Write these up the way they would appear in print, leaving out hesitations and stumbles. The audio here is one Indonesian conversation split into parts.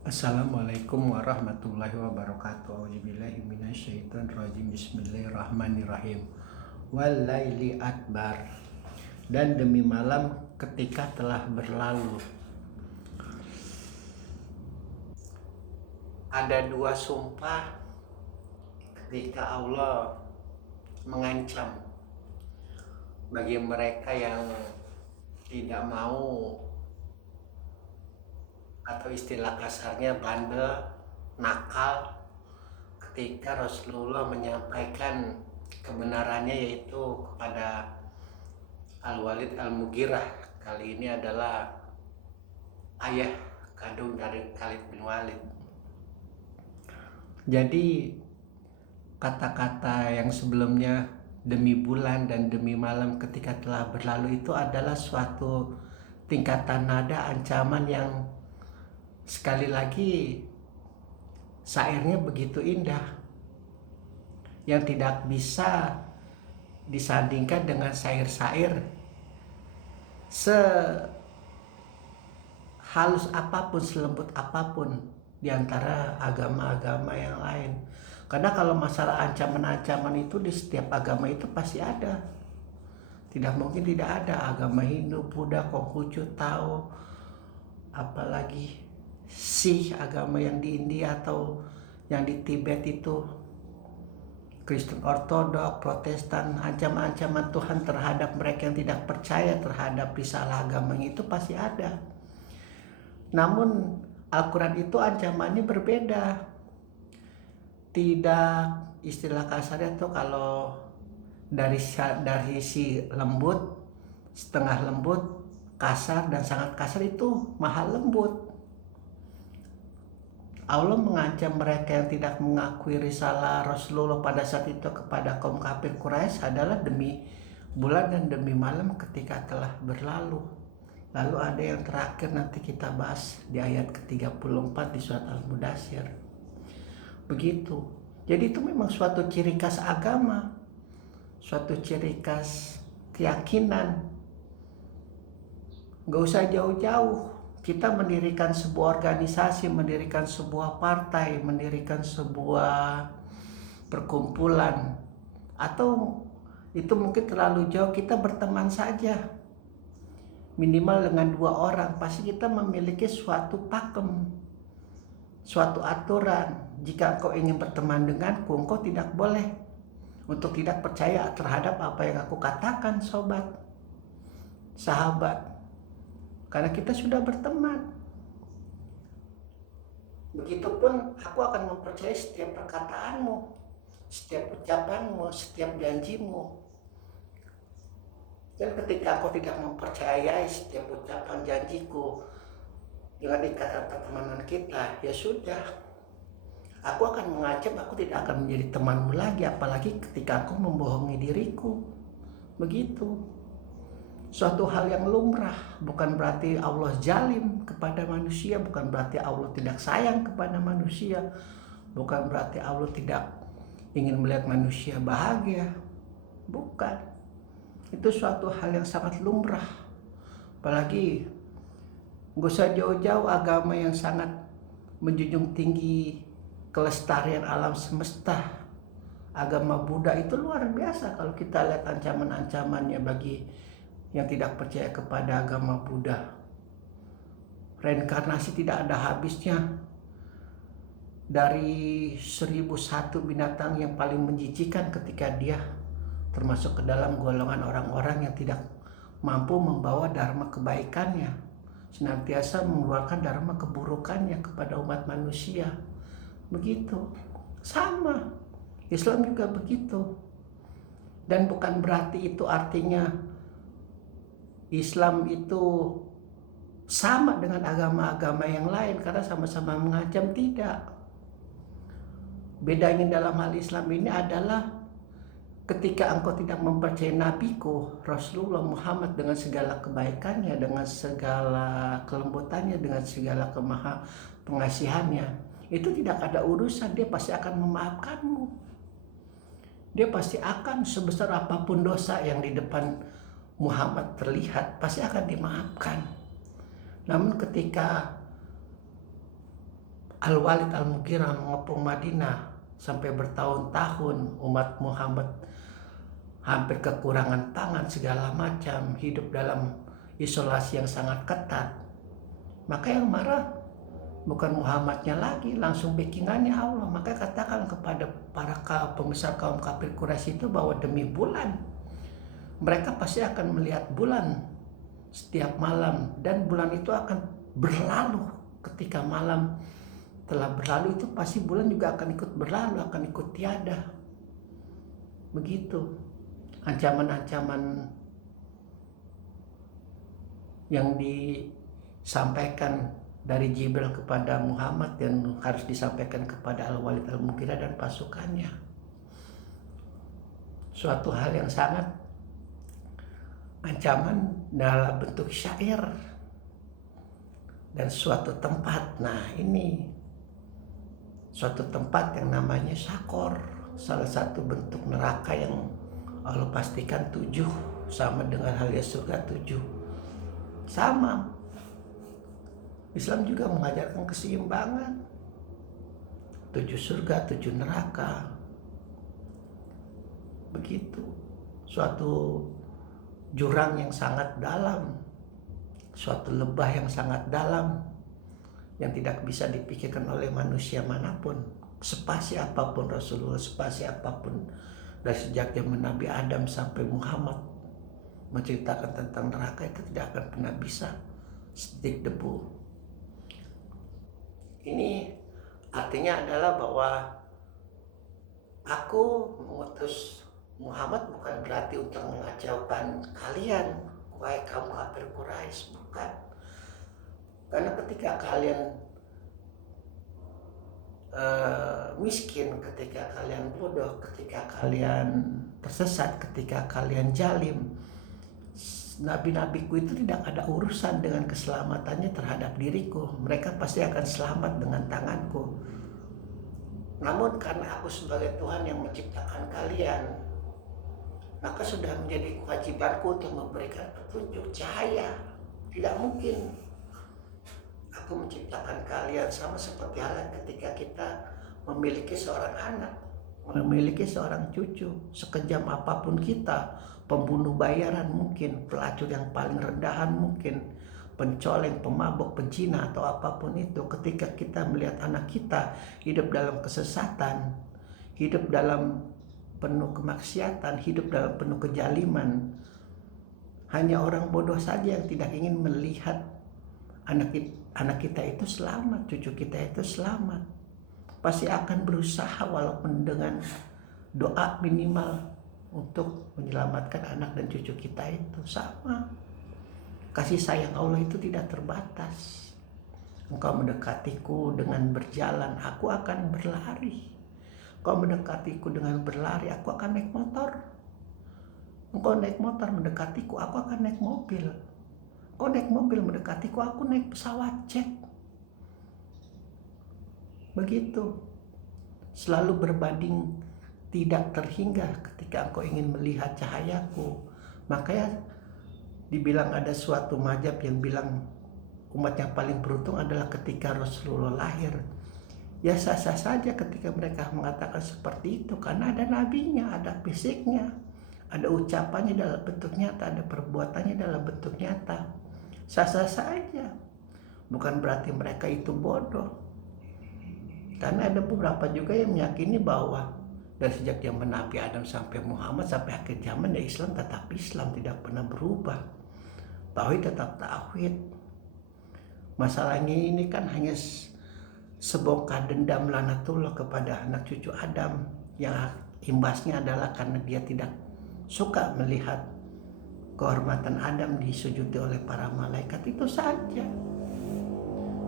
Assalamualaikum warahmatullahi wabarakatuh. Auzubillahi minasyaitonirrajim. Bismillahirrahmanirrahim. Walaili akbar. Dan demi malam ketika telah berlalu. Ada dua sumpah ketika Allah mengancam bagi mereka yang tidak mau, atau istilah kasarnya bandel, nakal, ketika Rasulullah menyampaikan kebenarannya, yaitu kepada Al-Walid Al-Mughirah. Kali ini adalah ayah kandung dari Khalid bin Walid. Jadi kata-kata yang sebelumnya demi bulan dan demi malam ketika telah berlalu itu adalah suatu tingkatan nada ancaman yang sekali lagi syairnya begitu indah, yang tidak bisa disandingkan dengan syair-syair sehalus apapun, selembut apapun di antara agama-agama yang lain. Karena kalau masalah ancaman-ancaman itu di setiap agama itu pasti ada. Tidak mungkin tidak ada. Agama Hindu, Buddha, Konghucu, Tao, apalagi Sikh, agama yang di India atau yang di Tibet itu, Kristen Ortodok, Protestan, ancaman-ancaman Tuhan terhadap mereka yang tidak percaya terhadap risalah agama itu pasti ada. Namun Al-Quran itu ancamannya berbeda. Tidak, istilah kasarnya tuh kalau dari si lembut, setengah lembut, kasar, dan sangat kasar itu mahal lembut. Allah mengancam mereka yang tidak mengakui risalah Rasulullah pada saat itu kepada kaum kafir Quraisy adalah demi bulan dan demi malam ketika telah berlalu. Lalu ada yang terakhir nanti kita bahas di ayat ke-34 di surat Al-Mudaththir. Begitu. Jadi itu memang suatu ciri khas agama, suatu ciri khas keyakinan. Gak usah jauh-jauh. Kita mendirikan sebuah organisasi, mendirikan sebuah partai, mendirikan sebuah perkumpulan, atau itu mungkin terlalu jauh, kita berteman saja. Minimal dengan 2 orang, pasti kita memiliki suatu pakem, suatu aturan. Jika engkau ingin berteman denganku, engkau tidak boleh untuk tidak percaya terhadap apa yang aku katakan, sobat, sahabat. Karena kita sudah berteman. Begitupun aku akan mempercayai setiap perkataanmu, setiap ucapanmu, setiap janjimu. Dan ketika aku tidak mempercayai setiap ucapan janjiku dengan ikatan pertemanan kita, ya sudah, aku akan mengancam aku tidak akan menjadi temanmu lagi, apalagi ketika aku membohongi diriku. Begitu. Suatu hal yang lumrah, bukan berarti Allah zalim kepada manusia, bukan berarti Allah tidak sayang kepada manusia, bukan berarti Allah tidak ingin melihat manusia bahagia. Bukan. Itu suatu hal yang sangat lumrah. Apalagi gak usah jauh-jauh, agama yang sangat menjunjung tinggi kelestarian alam semesta, agama Buddha itu luar biasa. Kalau kita lihat ancaman-ancamannya bagi yang tidak percaya kepada agama Buddha, reinkarnasi tidak ada habisnya. Dari 1001 binatang yang paling menjijikan ketika dia termasuk ke dalam golongan orang-orang yang tidak mampu membawa dharma kebaikannya, senantiasa mengeluarkan dharma keburukannya kepada umat manusia. Begitu. Sama, Islam juga begitu. Dan bukan berarti itu artinya Islam itu sama dengan agama-agama yang lain karena sama-sama mengancam, tidak. Bedanya dalam hal Islam ini adalah ketika engkau tidak mempercayai nabiku Rasulullah Muhammad dengan segala kebaikannya, dengan segala kelembutannya, dengan segala pengasihannya, itu tidak ada urusan, dia pasti akan memaafkanmu. Dia pasti akan, sebesar apapun dosa yang di depan Muhammad terlihat, pasti akan dimaafkan. Namun ketika Al-Walid Al-Mughirah mengepung Madinah sampai bertahun-tahun, umat Muhammad hampir kekurangan pangan segala macam, hidup dalam isolasi yang sangat ketat. Maka yang marah bukan Muhammadnya lagi, langsung backingannya Allah. Maka katakan kepada para pembesar kaum kafir Quraisy itu bahwa demi bulan, mereka pasti akan melihat bulan setiap malam, dan bulan itu akan berlalu. Ketika malam telah berlalu itu pasti bulan juga akan ikut berlalu, akan ikut tiada. Begitu ancaman-ancaman yang disampaikan dari Jibril kepada Muhammad dan harus disampaikan kepada Al-Walid Al-Mughirah dan pasukannya. Suatu hal yang sangat ancaman dalam bentuk syair dan suatu tempat. Nah, ini suatu tempat yang namanya Sakor, salah satu bentuk neraka yang Allah pastikan 7, sama dengan halnya surga 7. Sama, Islam juga mengajarkan keseimbangan, 7 surga 7 neraka. Begitu, suatu jurang yang sangat dalam, suatu lembah yang sangat dalam, yang tidak bisa dipikirkan oleh manusia manapun. Spasi apapun Rasulullah, spasi apapun dari sejak zaman Nabi Adam sampai Muhammad menceritakan tentang neraka itu tidak akan pernah bisa setitik debu. Ini artinya adalah bahwa aku mengutus Muhammad bukan berarti untuk mengacaukan kalian, wahai kaum kafir Quraisy, bukan. Karena ketika kalian miskin, ketika kalian bodoh, ketika kalian tersesat, ketika kalian jalim, nabi-nabiku itu tidak ada urusan dengan keselamatannya terhadap diriku. Mereka pasti akan selamat dengan tanganku. Namun karena aku sebagai Tuhan yang menciptakan kalian, maka sudah menjadi kewajibanku untuk memberikan petunjuk, cahaya. Tidak mungkin aku menciptakan kalian sama seperti halnya ketika kita memiliki seorang anak, memiliki seorang cucu. Sekejam apapun kita, pembunuh bayaran mungkin, pelacur yang paling rendahan mungkin, pencoleng, pemabok, pezina atau apapun itu, ketika kita melihat anak kita hidup dalam kesesatan, hidup dalam penuh kemaksiatan, hidup dalam penuh kejaliman, hanya orang bodoh saja yang tidak ingin melihat anak kita itu selamat, cucu kita itu selamat. Pasti akan berusaha walaupun dengan doa minimal untuk menyelamatkan anak dan cucu kita itu. Sama, kasih sayang Allah itu tidak terbatas. Engkau mendekatiku dengan berjalan, aku akan berlari. Engkau mendekatiku dengan berlari, aku akan naik motor. Engkau naik motor mendekatiku, aku akan naik mobil. Engkau naik mobil mendekatiku, aku naik pesawat jet. Begitu, selalu berbanding tidak terhingga ketika engkau ingin melihat cahayaku. Makanya dibilang ada suatu mazhab yang bilang umat yang paling beruntung adalah ketika Rasulullah lahir. Ya sah-sah saja ketika mereka mengatakan seperti itu, karena ada nabinya, ada fisiknya, ada ucapannya dalam bentuk nyata, ada perbuatannya dalam bentuk nyata. Sah-sah saja, bukan berarti mereka itu bodoh. Karena ada beberapa juga yang meyakini bahwa dari sejak zaman Nabi Adam sampai Muhammad sampai akhir zaman, ya Islam tetap Islam, tidak pernah berubah. Tauhid tetap tauhid. Masalahnya ini kan hanya sebongkah dendam laknatullah kepada anak cucu Adam, yang imbasnya adalah karena dia tidak suka melihat kehormatan Adam disujudi oleh para malaikat. Itu saja,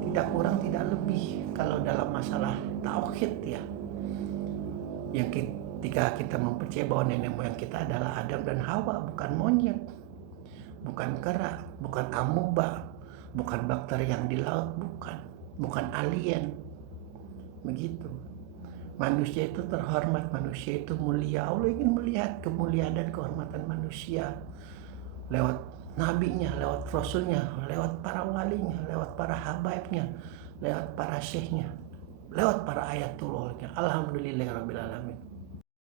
tidak kurang tidak lebih. Kalau dalam masalah tauhid ya, yang ketika kita mempercayai bahwa nenek moyang kita adalah Adam dan Hawa, bukan monyet, bukan kera, bukan amuba, bukan bakteri yang di laut, bukan alien. Begitu. Manusia itu terhormat, manusia itu mulia. Allah ingin melihat kemuliaan dan kehormatan manusia lewat nabinya, lewat rasulnya, lewat para walinya, lewat para habaibnya, lewat para syekhnya. lewat para ayatullahnya. Alhamdulillahirabbil alamin.